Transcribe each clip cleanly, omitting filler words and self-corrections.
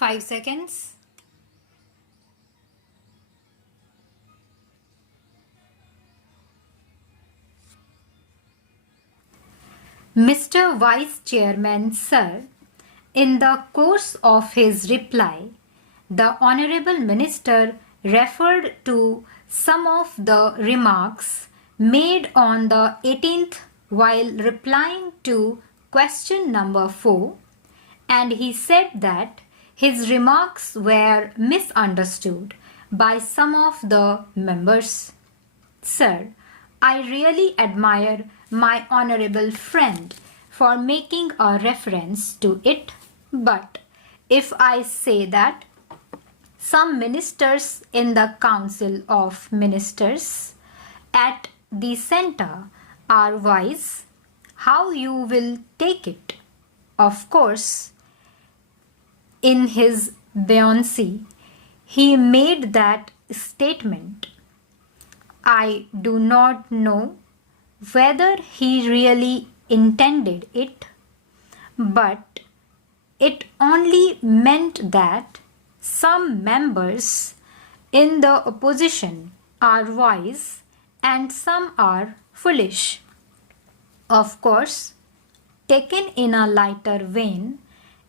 5 seconds. Mr. Vice Chairman, sir, in the course of his reply, the Honorable Minister referred to some of the remarks made on the 18th while replying to question number 4, and he said that his remarks were misunderstood by some of the members. Sir, I really admire my honorable friend for making a reference to it, but if I say that some ministers in the Council of Ministers at the center are wise, how you will take it? Of course, in his buoyancy, he made that statement. I do not know whether he really intended it, but it only meant that some members in the opposition are wise and some are foolish. Of course, taken in a lighter vein,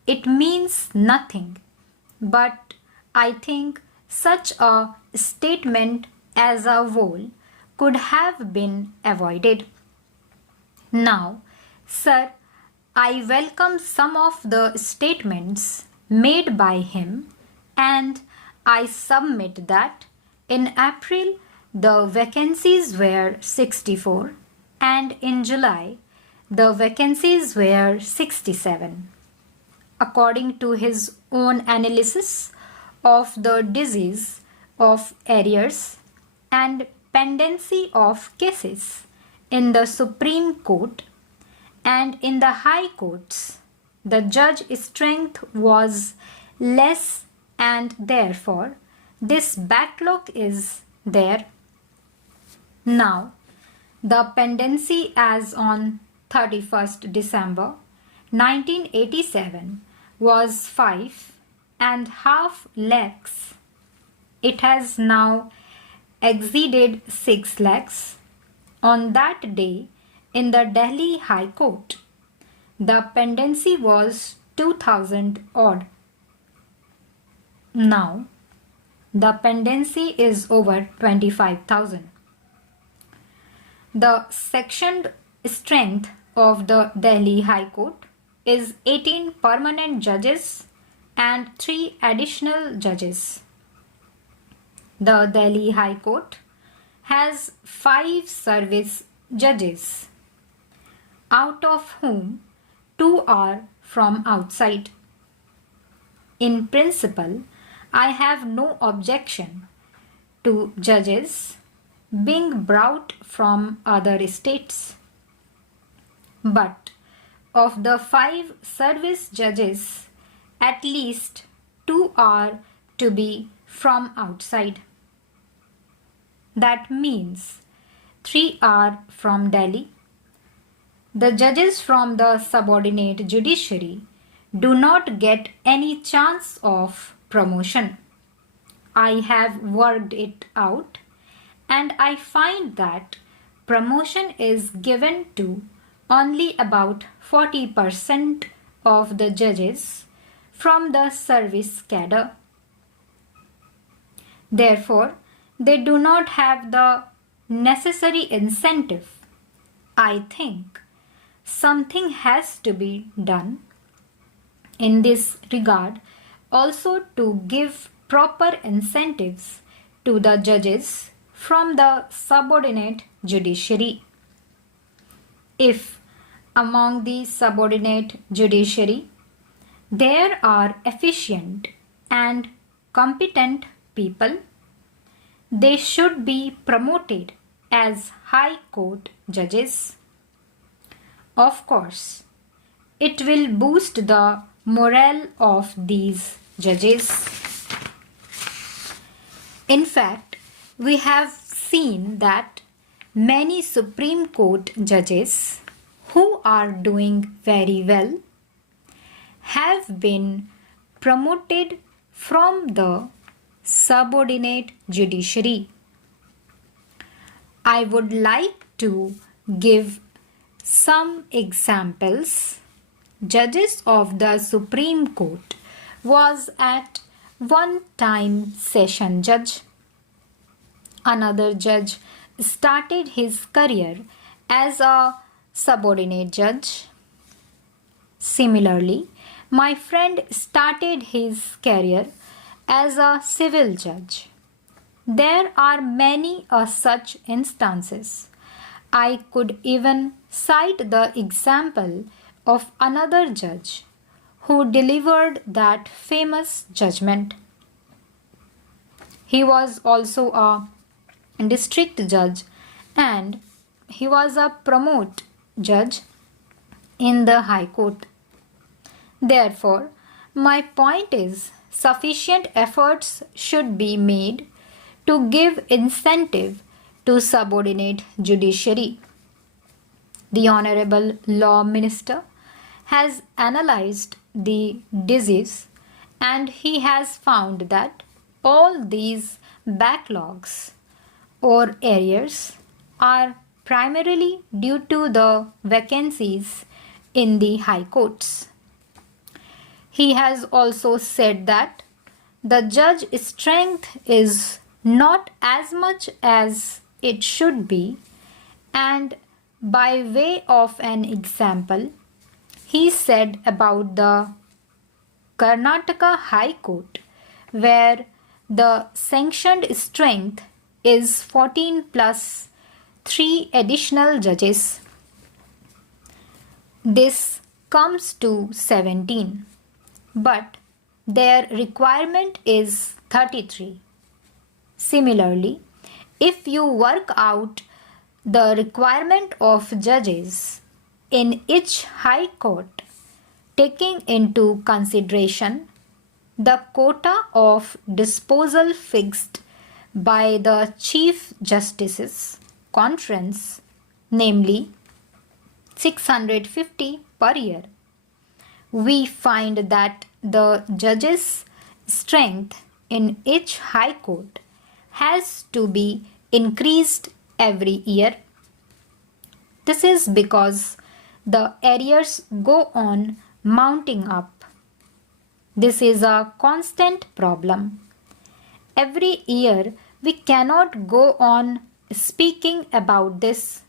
it means nothing, but I think such a statement as a whole could have been avoided. Now, sir, I welcome some of the statements made by him, and I submit that in April the vacancies were 64 and in July the vacancies were 67. According to his own analysis of the disease of arrears and pendency of cases in the Supreme Court and in the High Courts, the judge strength was less and therefore this backlog is there. Now, the pendency as on 31st December 1987 was 5.5 lakhs. It has now exceeded 6 lakhs. On that day in the Delhi High Court, the pendency was 2000 odd. Now, the pendency is over 25,000. The sectioned strength of the Delhi High Court is 18 permanent judges and 3 additional judges. The Delhi High Court has 5 service judges, out of whom 2 are from outside. In principle, I have no objection to judges being brought from other states. But of the 5 service judges, at least 2 are to be from outside. That means 3 are from Delhi. The judges from the subordinate judiciary do not get any chance of promotion. I have worked it out and I find that promotion is given to only about 40% of the judges from the service cadre. Therefore, they do not have the necessary incentive. I think something has to be done in this regard also to give proper incentives to the judges from the subordinate judiciary. If among the subordinate judiciary there are efficient and competent people, they should be promoted as High Court judges. Of course, it will boost the morale of these judges. In fact, we have seen that many Supreme Court judges who are doing very well have been promoted from the subordinate judiciary. I would like to give some examples. Judges of the Supreme Court was at one time session judge. Another judge started his career as a subordinate judge. Similarly, my friend started his career as a civil judge. There are many such instances. I could even cite the example of another judge who delivered that famous judgment. He was also a district judge and he was a promote judge in the High Court. Therefore, my point is sufficient efforts should be made to give incentive to subordinate judiciary. The Honorable Law Minister has analyzed the disease and he has found that all these backlogs or arrears are primarily due to the vacancies in the high courts. He has also said that the judge strength is not as much as it should be, and by way of an example, he said about the Karnataka High Court, where the sanctioned strength is 14 plus 3 additional judges. This comes to 17, but their requirement is 33. Similarly, if you work out the requirement of judges in each high court, taking into consideration the quota of disposal fixed by the Chief Justice's conference, namely 650 per year, we find that the judges' strength in each high court has to be increased every year. This is because the arrears go on mounting up. This is a constant problem. Every year we cannot go on speaking about this.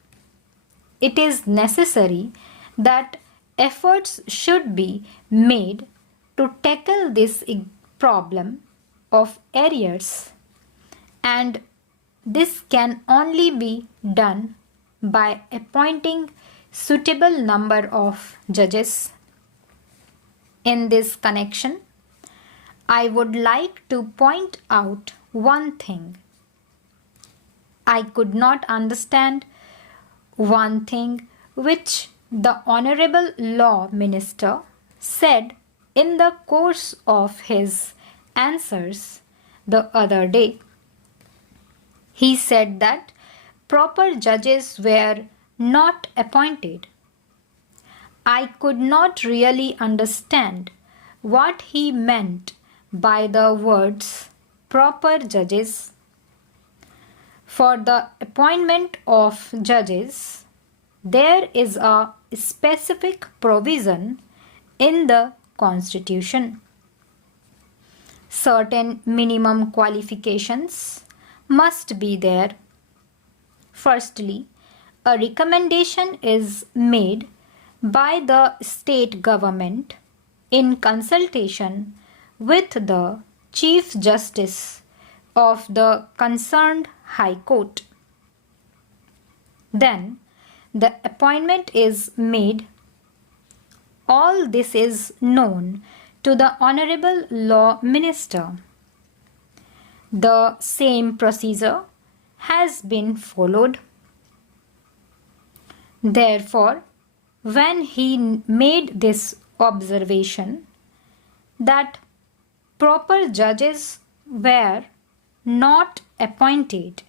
It is necessary that efforts should be made to tackle this problem of arrears, and this can only be done by appointing suitable number of judges. In this connection, I would like to point out one thing. I could not understand one thing which the Honorable Law Minister said in the course of his answers the other day. He said that proper judges were not appointed. I could not really understand what he meant by the words proper judges. For the appointment of judges, there is a specific provision in the Constitution. Certain minimum qualifications must be there. Firstly, a recommendation is made by the state government in consultation with the Chief Justice of the concerned High Court. Then the appointment is made. All this is known to the Honorable Law Minister. The same procedure has been followed. Therefore, when he made this observation that proper judges were not appointed,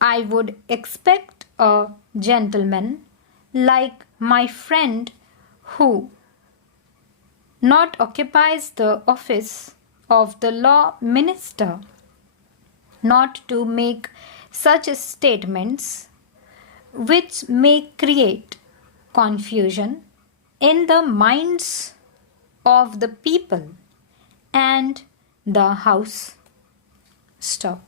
I would expect a gentleman like my friend who not occupies the office of the law minister, not to make such statements which may create confusion in the minds of the people and the house. Stop.